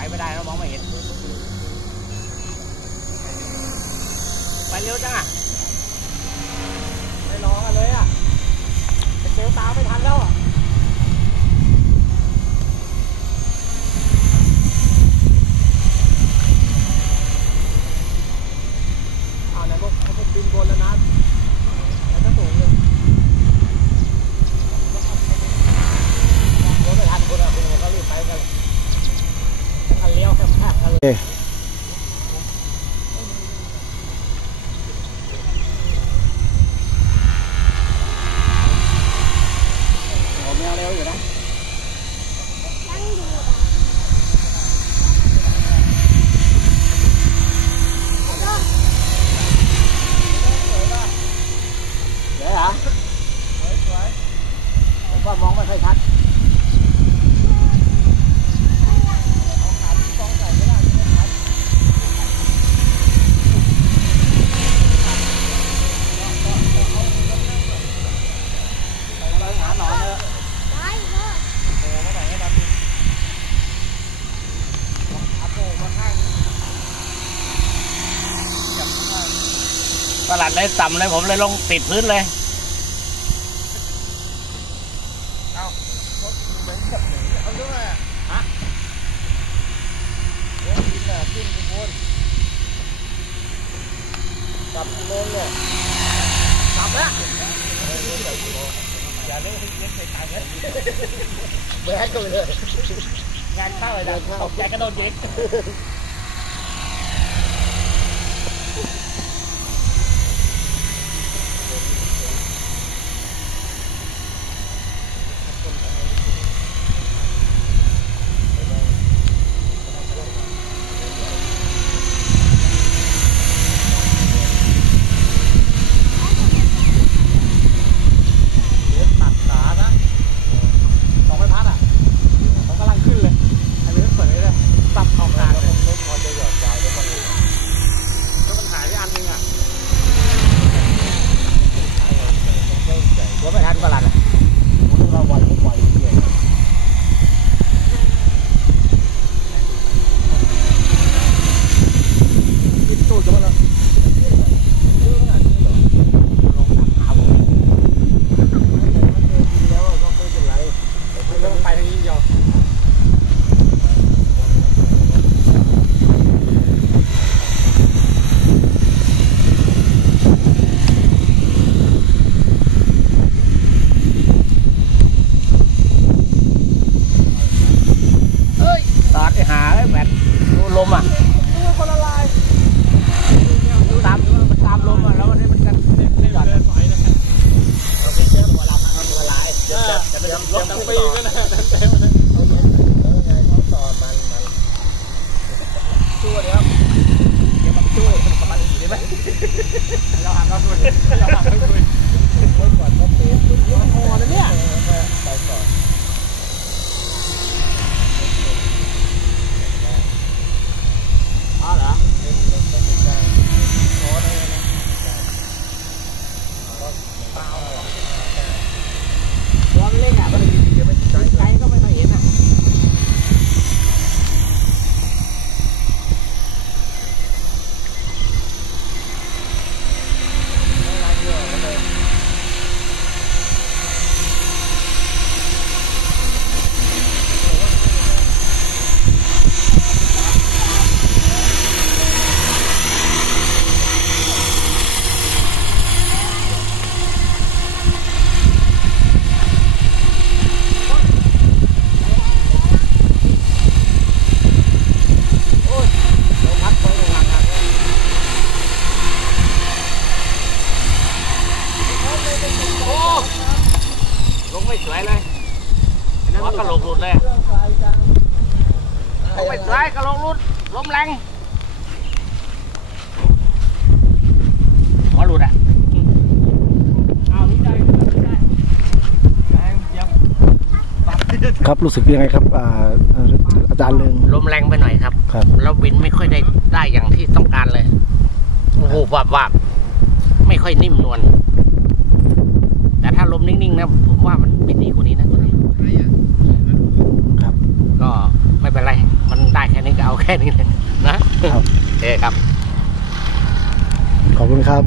ไปไม่ได้เราวมองไม่เห็น ไปเร็วจังอะ คบๆกันเลย ผมยังเร็วอยู่นะ เดี๋ยวเหรอสวยๆผมก็มองไม่ค่อยชัดไปหาหนอนเถอะ ตลาดเลยต่ำเลยผมเลยลงติดพื้นเลยเอาด้วยฮะโอ้ยกินแบบกินทุกคนกลับกี่โมงเนี่ยกลับแล้วอย่าเล่นเล่นใส่ตายกันแบกกันเลยงานเข้าเลยนะตกใจก็โดนเจ๊ก เดี๋ยวตัดขานะสองไม้พัดอะผมกำลังขึ้นเลยอันนี้เปิดเลยตับเข้ากลางเลยรถพอจะหยอดใจแล้วก็แล้วมันหายไปอันนึงอะรถไม่ทันก็ลันอะเราไวไม่ไวเดียวปิดตู้จะมาแล้วเยอะขนาดนี้เหรอลองถามหาผม แล้วก็ไม่เป็นไรไม่ต้องไปทางนี้เดียวเฮ้ย ตอดไอ้หาไอ้แบตดูลมอะ ดูคนละลาย ดูตามมันตามลมอะแล้ววันนี้มันกัน หย่อนเลยถอยนะ เราไปเจอเวลามันละลาย จะ จะจะ รถทั้งปีก็นะทั้งเต็มนะ เขาต่อมันมัน สู้เดี๋ยว เดี๋ยวมันช่วยมันประมาณนี้ได้ไหม เราหันเราคุยเราหันเราคุยเมื่อก่อนก็เป็นโอ้นะเนี่ยไปก่อนอ๋อเหรอตัวมันเล็กอะมันเดี๋ยวมันไกลก็ไม่ค่อยเห็นอะ พักไปห่างๆ โอ้ลงไม่สวยเลย หัวกระโหลกหลุดเลยลงไม่สวยกระโหลกหลุดลมแรงหัวหลุดอะเอานี่ใจขึ้นได้ใจเยี่ยมปัดครับรู้สึกยังไงครับอ่าอ่าอาจารย์เรืองลมแรงไปหน่อยครับครับแล้วบินไม่ค่อยได้ได้อย่างที่ต้องการเลยโอ้โหวับวับไม่ค่อยนิ่มนวล แต่ถ้าลมนิ่งๆนะผมว่ามันบินดีกว่านี้นะตัวนี้ครับ ก็ไม่เป็นไร มันได้แค่นี้ก็เอาแค่นี้เลยนะครับโอเคครับ ขอบคุณครับ